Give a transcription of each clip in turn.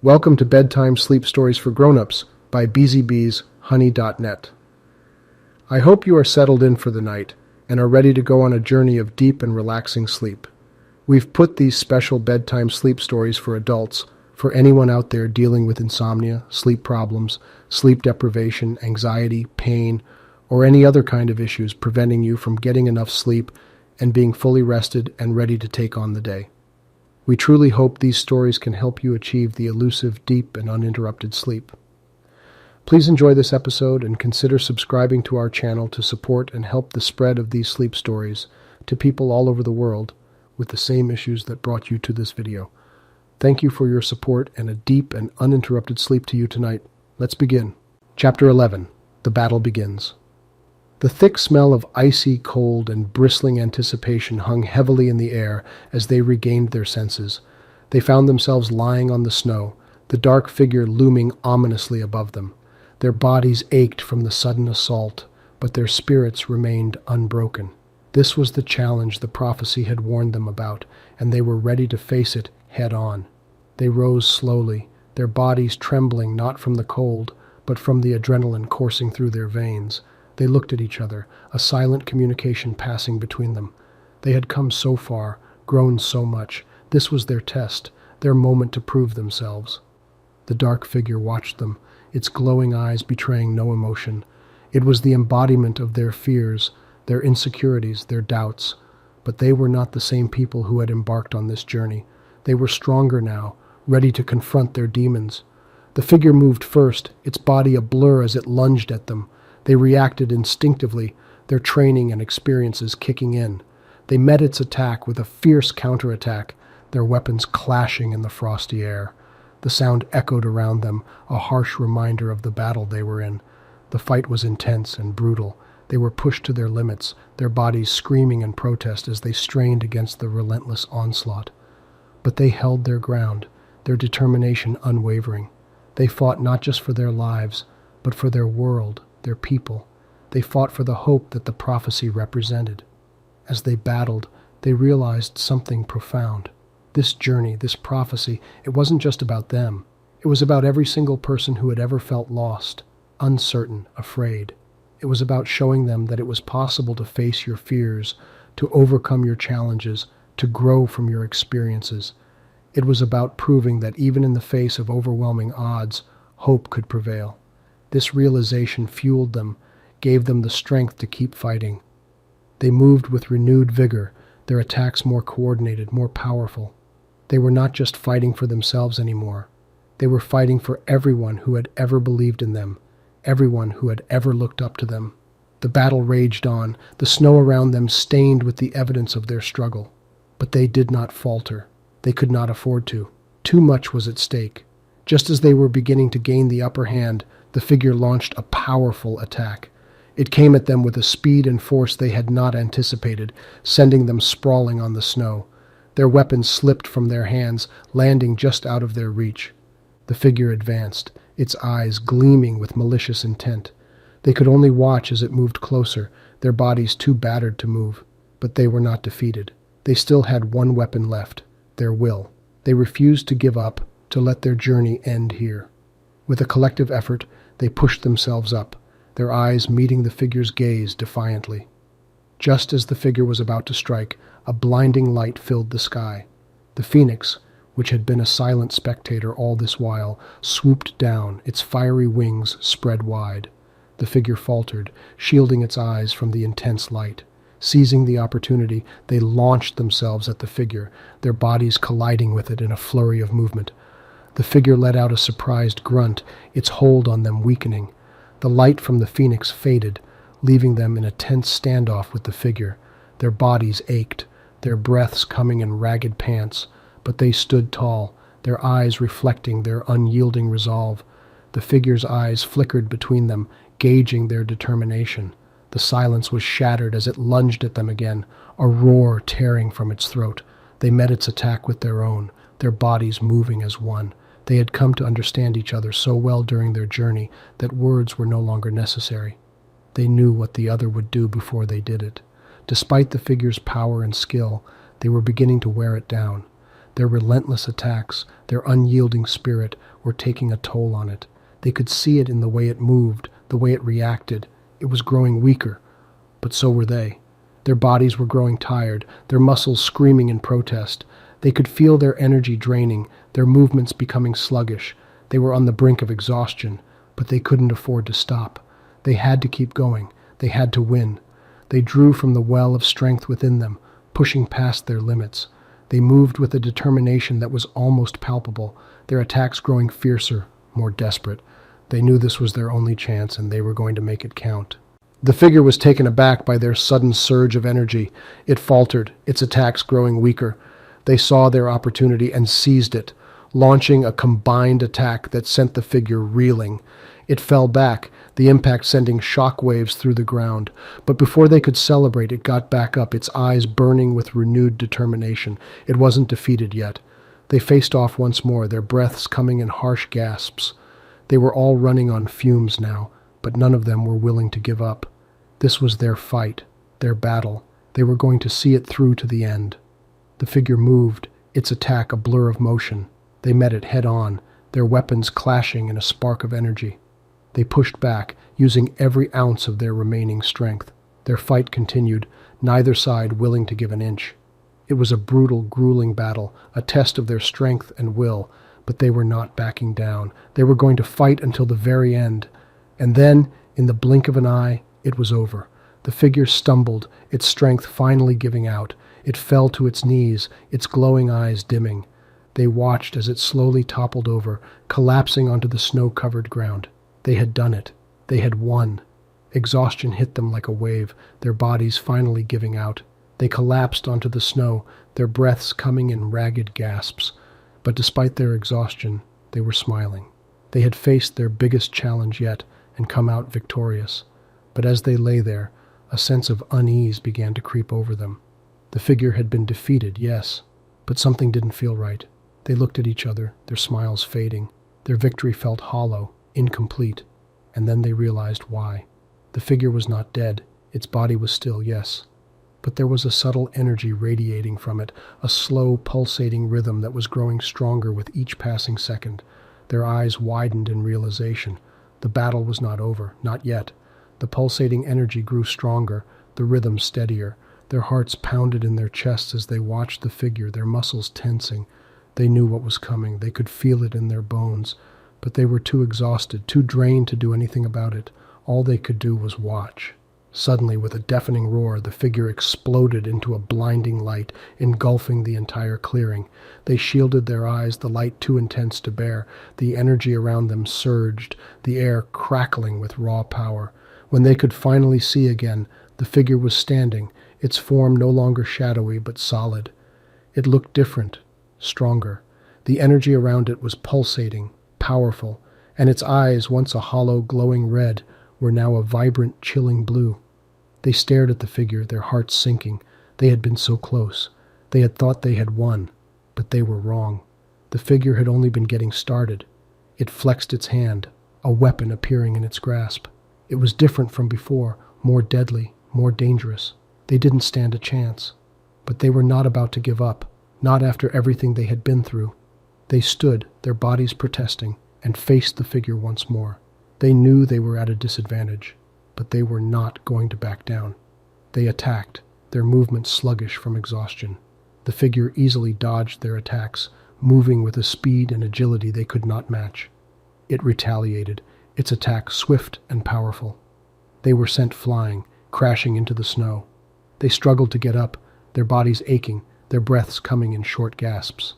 Welcome to Bedtime Sleep Stories for Grown-Ups by Beezy Honey.net. I hope you are settled in for the night and are ready to go on a journey of deep and relaxing sleep. We've put these special bedtime sleep stories for adults for anyone out there dealing with insomnia, sleep problems, sleep deprivation, anxiety, pain, or any other kind of issues preventing you from getting enough sleep and being fully rested and ready to take on the day. We truly hope these stories can help you achieve the elusive, deep, and uninterrupted sleep. Please enjoy this episode and consider subscribing to our channel to support and help the spread of these sleep stories to people all over the world with the same issues that brought you to this video. Thank you for your support and a deep and uninterrupted sleep to you tonight. Let's begin. Chapter 11. The Battle Begins. The thick smell of icy cold and bristling anticipation hung heavily in the air as they regained their senses. They found themselves lying on the snow, the dark figure looming ominously above them. Their bodies ached from the sudden assault, but their spirits remained unbroken. This was the challenge the prophecy had warned them about, and they were ready to face it head on. They rose slowly, their bodies trembling not from the cold, but from the adrenaline coursing through their veins. They looked at each other, a silent communication passing between them. They had come so far, grown so much. This was their test, their moment to prove themselves. The dark figure watched them, its glowing eyes betraying no emotion. It was the embodiment of their fears, their insecurities, their doubts. But they were not the same people who had embarked on this journey. They were stronger now, ready to confront their demons. The figure moved first, its body a blur as it lunged at them. They reacted instinctively, their training and experiences kicking in. They met its attack with a fierce counterattack, their weapons clashing in the frosty air. The sound echoed around them, a harsh reminder of the battle they were in. The fight was intense and brutal. They were pushed to their limits, their bodies screaming in protest as they strained against the relentless onslaught. But they held their ground, their determination unwavering. They fought not just for their lives, but for their world, their people. They fought for the hope that the prophecy represented. As they battled, they realized something profound. This journey, this prophecy, it wasn't just about them. It was about every single person who had ever felt lost, uncertain, afraid. It was about showing them that it was possible to face your fears, to overcome your challenges, to grow from your experiences. It was about proving that even in the face of overwhelming odds, hope could prevail. This realization fueled them, gave them the strength to keep fighting. They moved with renewed vigor, their attacks more coordinated, more powerful. They were not just fighting for themselves anymore. They were fighting for everyone who had ever believed in them, everyone who had ever looked up to them. The battle raged on, the snow around them stained with the evidence of their struggle. But they did not falter. They could not afford to. Too much was at stake. Just as they were beginning to gain the upper hand, the figure launched a powerful attack. It came at them with a speed and force they had not anticipated, sending them sprawling on the snow. Their weapons slipped from their hands, landing just out of their reach. The figure advanced, its eyes gleaming with malicious intent. They could only watch as it moved closer, their bodies too battered to move. But they were not defeated. They still had one weapon left, their will. They refused to give up, to let their journey end here. With a collective effort, they pushed themselves up, their eyes meeting the figure's gaze defiantly. Just as the figure was about to strike, a blinding light filled the sky. The phoenix, which had been a silent spectator all this while, swooped down, its fiery wings spread wide. The figure faltered, shielding its eyes from the intense light. Seizing the opportunity, they launched themselves at the figure, their bodies colliding with it in a flurry of movement. The figure let out a surprised grunt, its hold on them weakening. The light from the phoenix faded, leaving them in a tense standoff with the figure. Their bodies ached, their breaths coming in ragged pants, but they stood tall, their eyes reflecting their unyielding resolve. The figure's eyes flickered between them, gauging their determination. The silence was shattered as it lunged at them again, a roar tearing from its throat. They met its attack with their own, their bodies moving as one. They had come to understand each other so well during their journey that words were no longer necessary. They knew what the other would do before they did it. Despite the figure's power and skill, they were beginning to wear it down. Their relentless attacks, their unyielding spirit, were taking a toll on it. They could see it in the way it moved, the way it reacted. It was growing weaker, but so were they. Their bodies were growing tired, their muscles screaming in protest. They could feel their energy draining, their movements becoming sluggish. They were on the brink of exhaustion, but they couldn't afford to stop. They had to keep going. They had to win. They drew from the well of strength within them, pushing past their limits. They moved with a determination that was almost palpable, their attacks growing fiercer, more desperate. They knew this was their only chance, and they were going to make it count. The figure was taken aback by their sudden surge of energy. It faltered, its attacks growing weaker. They saw their opportunity and seized it, launching a combined attack that sent the figure reeling. It fell back, the impact sending shock waves through the ground. But before they could celebrate, it got back up, its eyes burning with renewed determination. It wasn't defeated yet. They faced off once more, their breaths coming in harsh gasps. They were all running on fumes now, but none of them were willing to give up. This was their fight, their battle. They were going to see it through to the end. The figure moved, its attack a blur of motion. They met it head on, their weapons clashing in a spark of energy. They pushed back, using every ounce of their remaining strength. Their fight continued, neither side willing to give an inch. It was a brutal, grueling battle, a test of their strength and will, but they were not backing down. They were going to fight until the very end. And then, in the blink of an eye, it was over. The figure stumbled, its strength finally giving out. It fell to its knees, its glowing eyes dimming. They watched as it slowly toppled over, collapsing onto the snow-covered ground. They had done it. They had won. Exhaustion hit them like a wave, their bodies finally giving out. They collapsed onto the snow, their breaths coming in ragged gasps. But despite their exhaustion, they were smiling. They had faced their biggest challenge yet and come out victorious. But as they lay there, a sense of unease began to creep over them. The figure had been defeated, yes, but something didn't feel right. They looked at each other, their smiles fading. Their victory felt hollow, incomplete, and then they realized why. The figure was not dead. Its body was still, yes, but there was a subtle energy radiating from it, a slow, pulsating rhythm that was growing stronger with each passing second. Their eyes widened in realization. The battle was not over, not yet. The pulsating energy grew stronger, the rhythm steadier. Their hearts pounded in their chests as they watched the figure, their muscles tensing. They knew what was coming. They could feel it in their bones. But they were too exhausted, too drained to do anything about it. All they could do was watch. Suddenly, with a deafening roar, the figure exploded into a blinding light, engulfing the entire clearing. They shielded their eyes, the light too intense to bear. The energy around them surged, the air crackling with raw power. When they could finally see again, the figure was standing, its form no longer shadowy but solid. It looked different, stronger. The energy around it was pulsating, powerful, and its eyes, once a hollow, glowing red, were now a vibrant, chilling blue. They stared at the figure, their hearts sinking. They had been so close. They had thought they had won, but they were wrong. The figure had only been getting started. It flexed its hand, a weapon appearing in its grasp. It was different from before, more deadly, more dangerous. They didn't stand a chance. But they were not about to give up, not after everything they had been through. They stood, their bodies protesting, and faced the figure once more. They knew they were at a disadvantage, but they were not going to back down. They attacked, their movements sluggish from exhaustion. The figure easily dodged their attacks, moving with a speed and agility they could not match. It retaliated, its attack swift and powerful. They were sent flying, crashing into the snow. They struggled to get up, their bodies aching, their breaths coming in short gasps.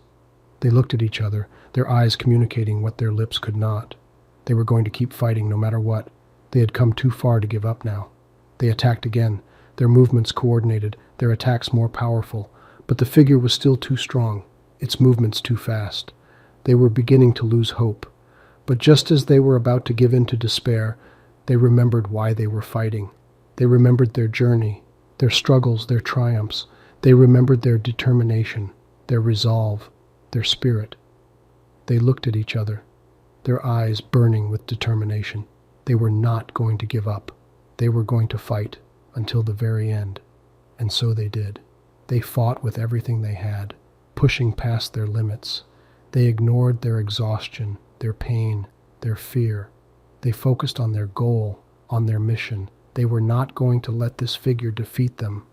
They looked at each other, their eyes communicating what their lips could not. They were going to keep fighting no matter what. They had come too far to give up now. They attacked again, their movements coordinated, their attacks more powerful, but the figure was still too strong, its movements too fast. They were beginning to lose hope. But just as they were about to give in to despair, they remembered why they were fighting. They remembered their journey, their struggles, their triumphs. They remembered their determination, their resolve, their spirit. They looked at each other, their eyes burning with determination. They were not going to give up. They were going to fight until the very end. And so they did. They fought with everything they had, pushing past their limits. They ignored their exhaustion, their pain, their fear. They focused on their goal, on their mission. They were not going to let this figure defeat them.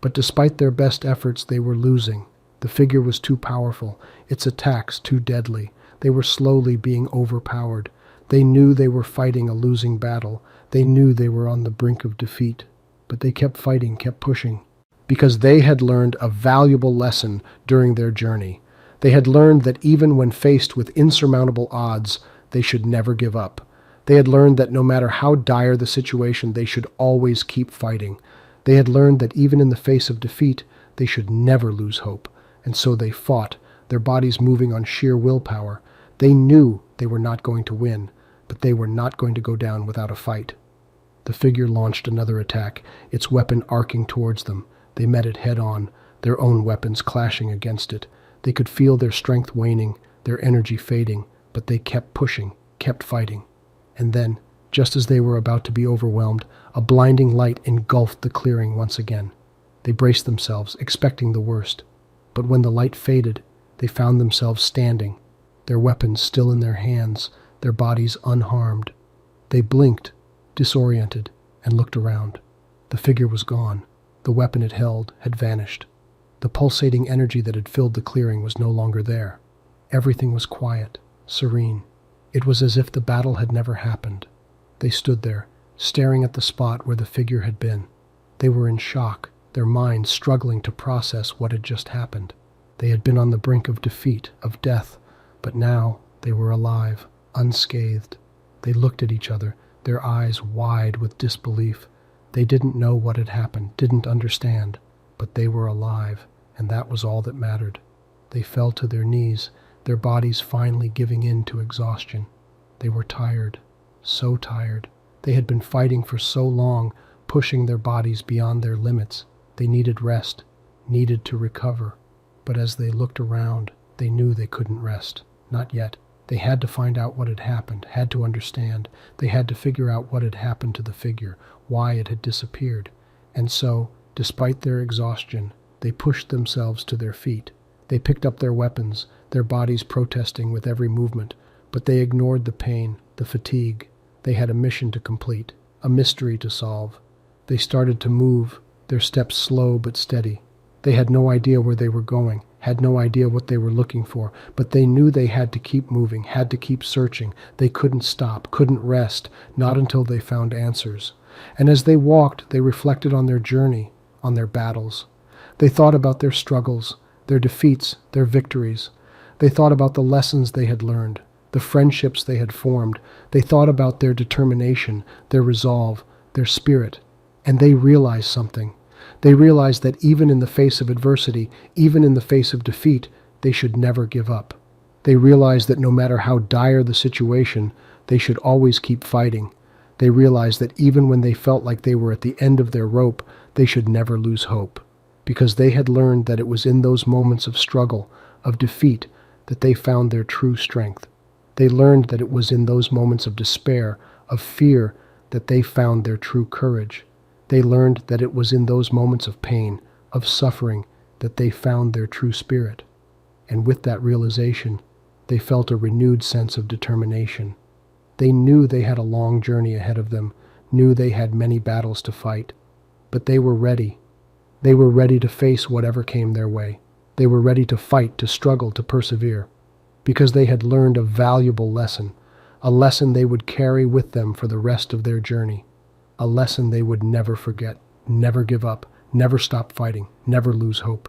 But despite their best efforts, they were losing. The figure was too powerful, its attacks too deadly. They were slowly being overpowered. They knew they were fighting a losing battle. They knew they were on the brink of defeat. But they kept fighting, kept pushing, because they had learned a valuable lesson during their journey. They had learned that even when faced with insurmountable odds, they should never give up. They had learned that no matter how dire the situation, they should always keep fighting. They had learned that even in the face of defeat, they should never lose hope. And so they fought, their bodies moving on sheer willpower. They knew they were not going to win, but they were not going to go down without a fight. The figure launched another attack, its weapon arcing towards them. They met it head-on, their own weapons clashing against it. They could feel their strength waning, their energy fading, but they kept pushing, kept fighting. And then, just as they were about to be overwhelmed, a blinding light engulfed the clearing once again. They braced themselves, expecting the worst. But when the light faded, they found themselves standing, their weapons still in their hands, their bodies unharmed. They blinked, disoriented, and looked around. The figure was gone. The weapon it held had vanished. The pulsating energy that had filled the clearing was no longer there. Everything was quiet, serene. It was as if the battle had never happened. They stood there, staring at the spot where the figure had been. They were in shock, their minds struggling to process what had just happened. They had been on the brink of defeat, of death, but now they were alive, unscathed. They looked at each other, their eyes wide with disbelief. They didn't know what had happened, didn't understand, but they were alive, and that was all that mattered. They fell to their knees, their bodies finally giving in to exhaustion. They were tired, so tired. They had been fighting for so long, pushing their bodies beyond their limits. They needed rest, needed to recover. But as they looked around, they knew they couldn't rest. Not yet. They had to find out what had happened, had to understand. They had to figure out what had happened to the figure, why it had disappeared. And so, despite their exhaustion, they pushed themselves to their feet. They picked up their weapons, their bodies protesting with every movement, but they ignored the pain, the fatigue. They had a mission to complete, a mystery to solve. They started to move, their steps slow but steady. They had no idea where they were going, had no idea what they were looking for, but they knew they had to keep moving, had to keep searching. They couldn't stop, couldn't rest, not until they found answers. And as they walked, they reflected on their journey, on their battles. They thought about their struggles, their defeats, their victories. They thought about the lessons they had learned, the friendships they had formed. They thought about their determination, their resolve, their spirit. And they realized something. They realized that even in the face of adversity, even in the face of defeat, they should never give up. They realized that no matter how dire the situation, they should always keep fighting. They realized that even when they felt like they were at the end of their rope, they should never lose hope, because they had learned that it was in those moments of struggle, of defeat, that they found their true strength. They learned that it was in those moments of despair, of fear, that they found their true courage. They learned that it was in those moments of pain, of suffering, that they found their true spirit. And with that realization, they felt a renewed sense of determination. They knew they had a long journey ahead of them, knew they had many battles to fight. But they were ready. They were ready to face whatever came their way. They were ready to fight, to struggle, to persevere, because they had learned a valuable lesson, a lesson they would carry with them for the rest of their journey. A lesson they would never forget, never give up, never stop fighting, never lose hope.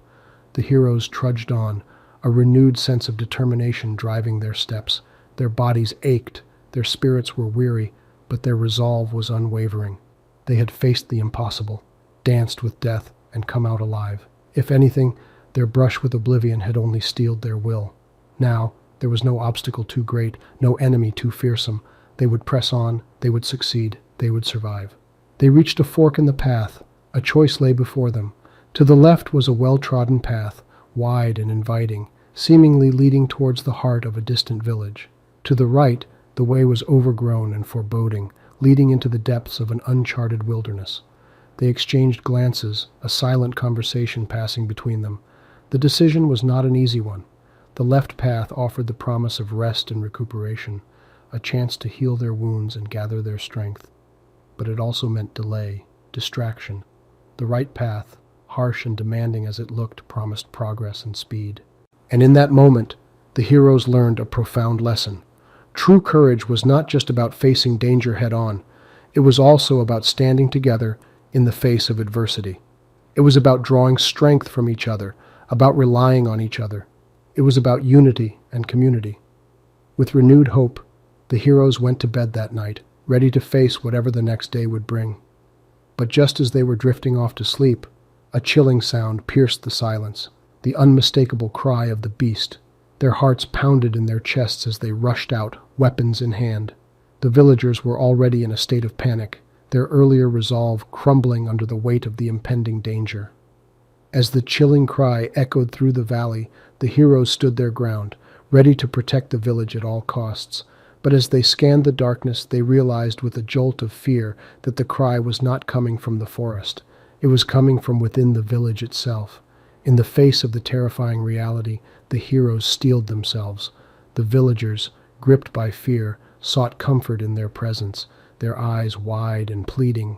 The heroes trudged on, a renewed sense of determination driving their steps. Their bodies ached, their spirits were weary, but their resolve was unwavering. They had faced the impossible, danced with death, and come out alive. If anything, their brush with oblivion had only steeled their will. Now, there was no obstacle too great, no enemy too fearsome. They would press on, they would succeed, they would survive. They reached a fork in the path. A choice lay before them. To the left was a well-trodden path, wide and inviting, seemingly leading towards the heart of a distant village. To the right, the way was overgrown and foreboding, leading into the depths of an uncharted wilderness. They exchanged glances, a silent conversation passing between them. The decision was not an easy one. The left path offered the promise of rest and recuperation, a chance to heal their wounds and gather their strength. But it also meant delay, distraction. The right path, harsh and demanding as it looked, promised progress and speed. And in that moment, the heroes learned a profound lesson. True courage was not just about facing danger head-on. It was also about standing together in the face of adversity. It was about drawing strength from each other, about relying on each other. It was about unity and community. With renewed hope, the heroes went to bed that night, ready to face whatever the next day would bring. But just as they were drifting off to sleep, a chilling sound pierced the silence, the unmistakable cry of the beast. Their hearts pounded in their chests as they rushed out, weapons in hand. The villagers were already in a state of panic, their earlier resolve crumbling under the weight of the impending danger. As the chilling cry echoed through the valley, the heroes stood their ground, ready to protect the village at all costs. But as they scanned the darkness, they realized with a jolt of fear that the cry was not coming from the forest. It was coming from within the village itself. In the face of the terrifying reality, the heroes steeled themselves. The villagers, gripped by fear, sought comfort in their presence, their eyes wide and pleading.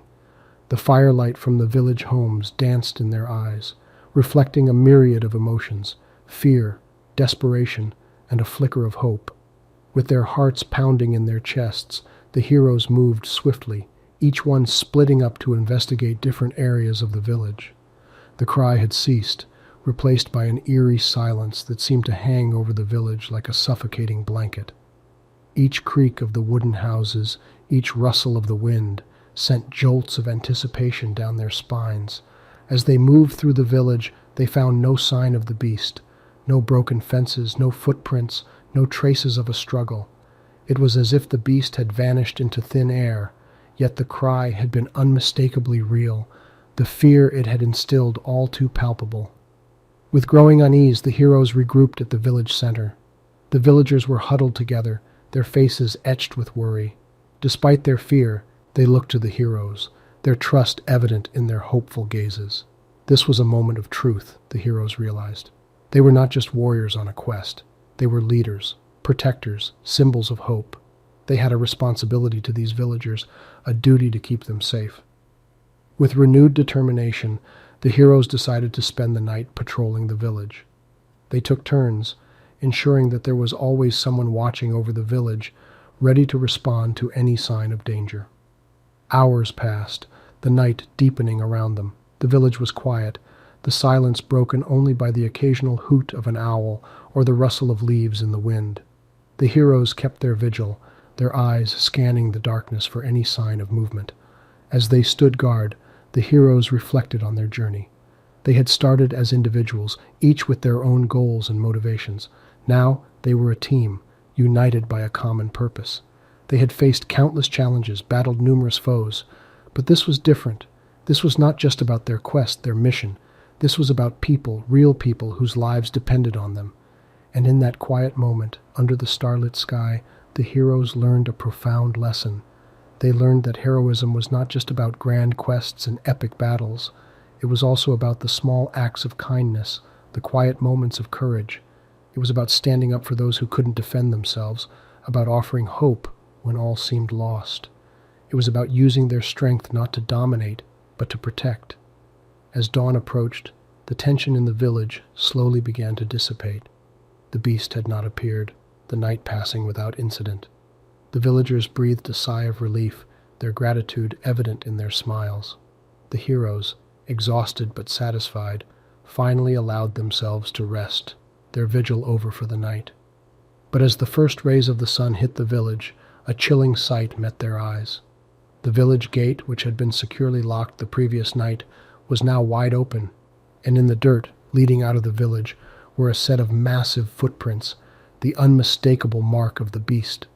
The firelight from the village homes danced in their eyes, reflecting a myriad of emotions: fear, desperation, and a flicker of hope. With their hearts pounding in their chests, the heroes moved swiftly, each one splitting up to investigate different areas of the village. The cry had ceased, replaced by an eerie silence that seemed to hang over the village like a suffocating blanket. Each creak of the wooden houses, each rustle of the wind, sent jolts of anticipation down their spines. As they moved through the village, they found no sign of the beast, no broken fences, no footprints, no traces of a struggle. It was as if the beast had vanished into thin air, yet the cry had been unmistakably real, the fear it had instilled all too palpable. With growing unease, the heroes regrouped at the village center. The villagers were huddled together, their faces etched with worry. Despite their fear, they looked to the heroes, their trust evident in their hopeful gazes. This was a moment of truth, the heroes realized. They were not just warriors on a quest. They were leaders, protectors, symbols of hope. They had a responsibility to these villagers, a duty to keep them safe. With renewed determination, the heroes decided to spend the night patrolling the village. They took turns, ensuring that there was always someone watching over the village, ready to respond to any sign of danger. Hours passed, the night deepening around them. The village was quiet, the silence broken only by the occasional hoot of an owl or the rustle of leaves in the wind. The heroes kept their vigil, their eyes scanning the darkness for any sign of movement. As they stood guard, the heroes reflected on their journey. They had started as individuals, each with their own goals and motivations. Now they were a team, united by a common purpose. They had faced countless challenges, battled numerous foes. But this was different. This was not just about their quest, their mission. This was about people, real people whose lives depended on them. And in that quiet moment, under the starlit sky, the heroes learned a profound lesson. They learned that heroism was not just about grand quests and epic battles. It was also about the small acts of kindness, the quiet moments of courage. It was about standing up for those who couldn't defend themselves, about offering hope when all seemed lost. It was about using their strength not to dominate, but to protect. As dawn approached, the tension in the village slowly began to dissipate. The beast had not appeared, the night passing without incident. The villagers breathed a sigh of relief, their gratitude evident in their smiles. The heroes, exhausted but satisfied, finally allowed themselves to rest, their vigil over for the night. But as the first rays of the sun hit the village, a chilling sight met their eyes. The village gate, which had been securely locked the previous night, was now wide open, and in the dirt leading out of the village were a set of massive footprints, the unmistakable mark of the beast.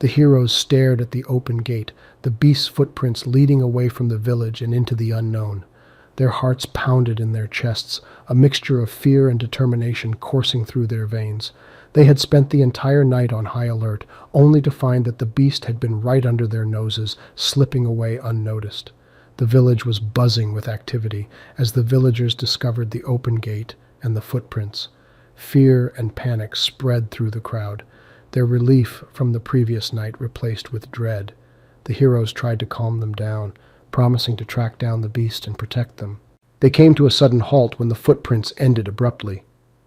The heroes stared at the open gate, the beast's footprints leading away from the village and into the unknown. Their hearts pounded in their chests, a mixture of fear and determination coursing through their veins. They had spent the entire night on high alert, only to find that the beast had been right under their noses, slipping away unnoticed. The village was buzzing with activity as the villagers discovered the open gate and the footprints. Fear and panic spread through the crowd, their relief from the previous night replaced with dread. The heroes tried to calm them down, promising to track down the beast and protect them. They came to a sudden halt when the footprints ended abruptly.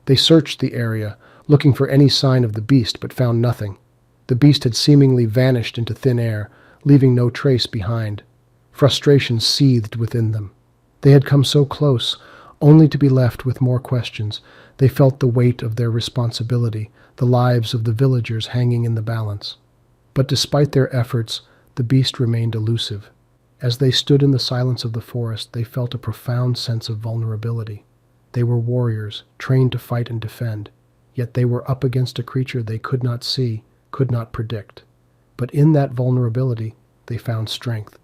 They searched the area, looking for any sign of the beast, but found nothing. The beast had seemingly vanished into thin air, leaving no trace behind. Frustration seethed within them. They had come so close, only to be left with more questions. They felt the weight of their responsibility, the lives of the villagers hanging in the balance. But despite their efforts, the beast remained elusive. As they stood in the silence of the forest, they felt a profound sense of vulnerability. They were warriors, trained to fight and defend, yet they were up against a creature they could not see, could not predict. But in that vulnerability, they found strength.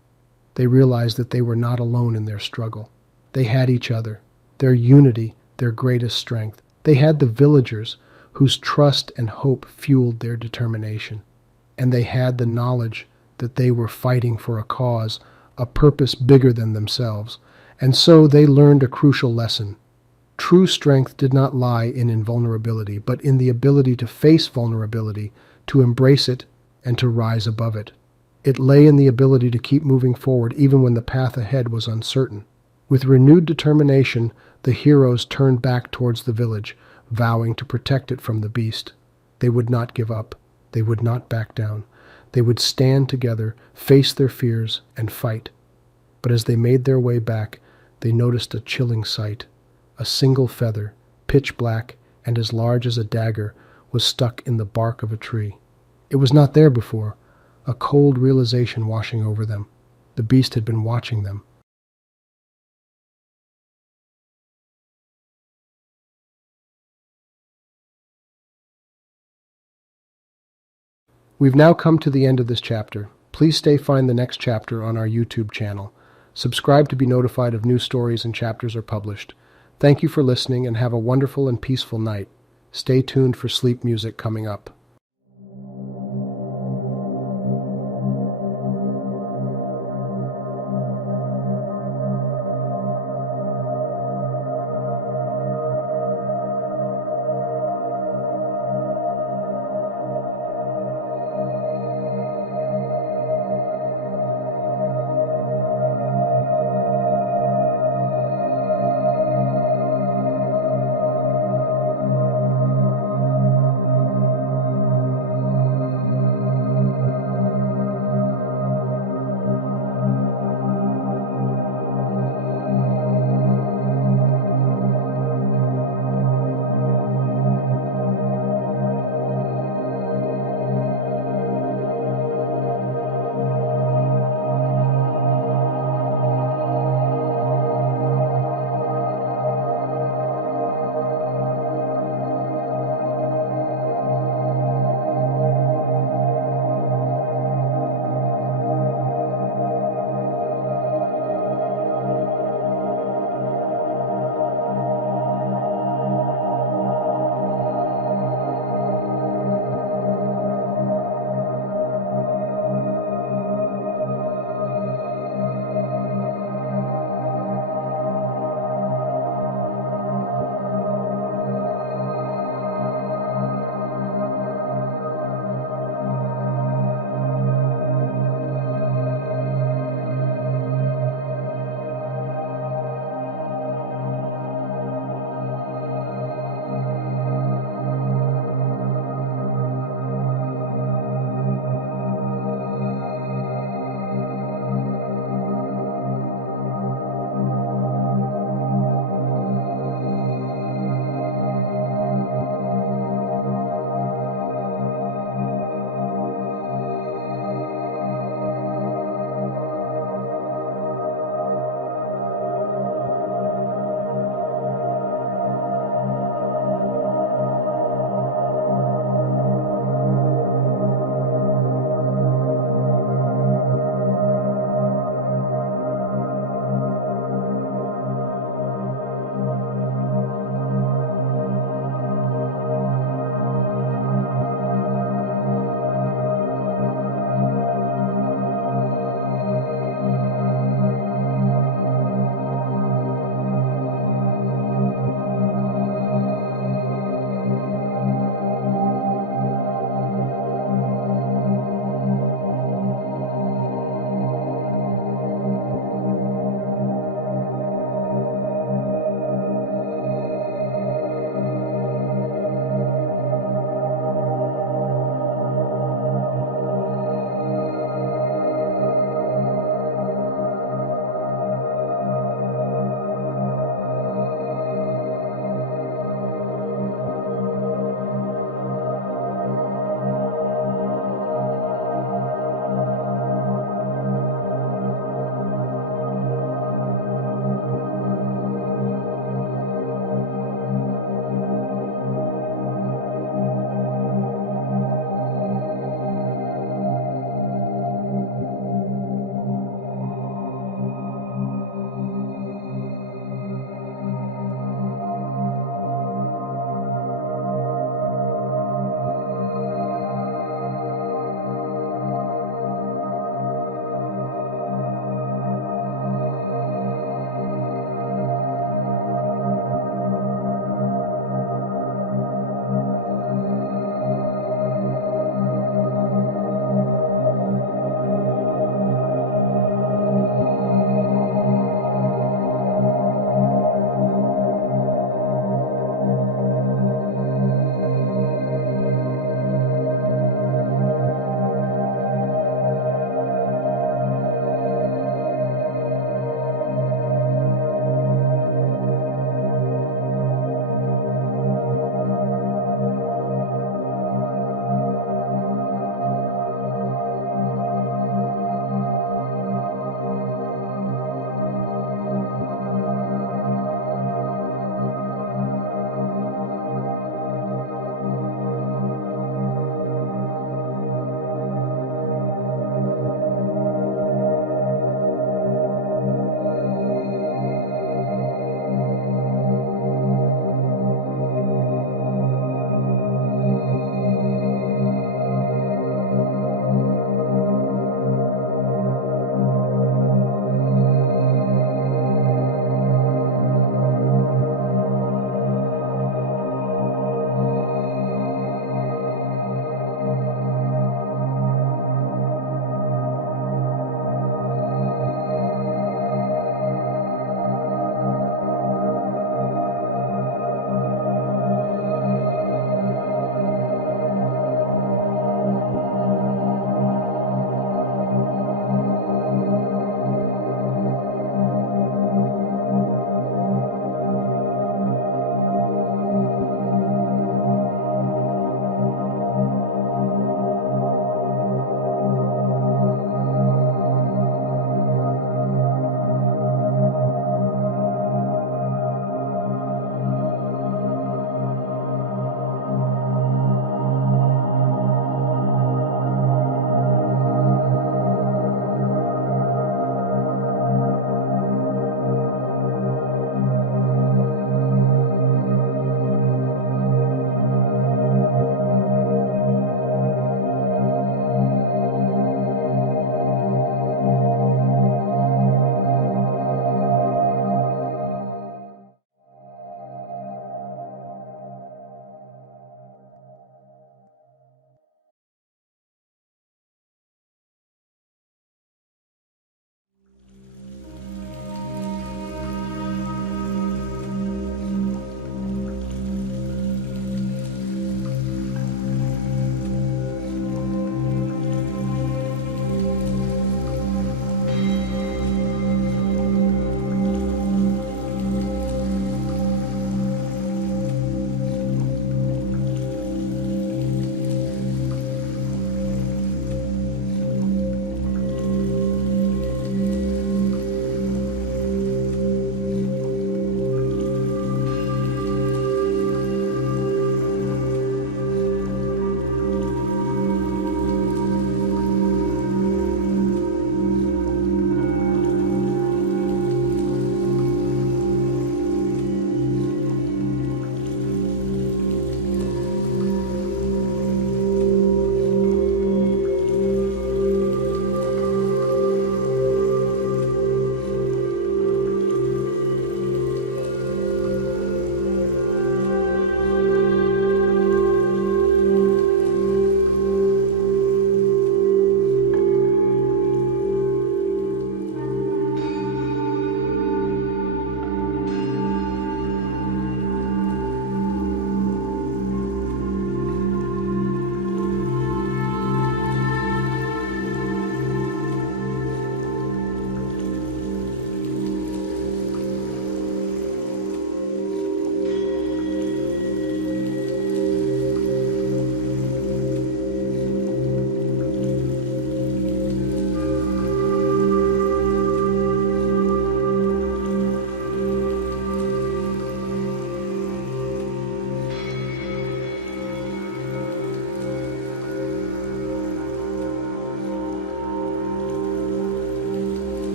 They realized that they were not alone in their struggle. They had each other, their unity, their greatest strength. They had the villagers, whose trust and hope fueled their determination. And they had the knowledge that they were fighting for a cause, a purpose bigger than themselves. And so they learned a crucial lesson. True strength did not lie in invulnerability, but in the ability to face vulnerability, to embrace it, and to rise above it. It lay in the ability to keep moving forward even when the path ahead was uncertain. With renewed determination, the heroes turned back towards the village, vowing to protect it from the beast. They would not give up. They would not back down. They would stand together, face their fears, and fight. But as they made their way back, they noticed a chilling sight. A single feather, pitch black and as large as a dagger, was stuck in the bark of a tree. It was not there before, a cold realization washing over them. The beast had been watching them. We've now come to the end of this chapter. Please find the next chapter on our YouTube channel. Subscribe to be notified of new stories and chapters are published. Thank you for listening and have a wonderful and peaceful night. Stay tuned for sleep music coming up.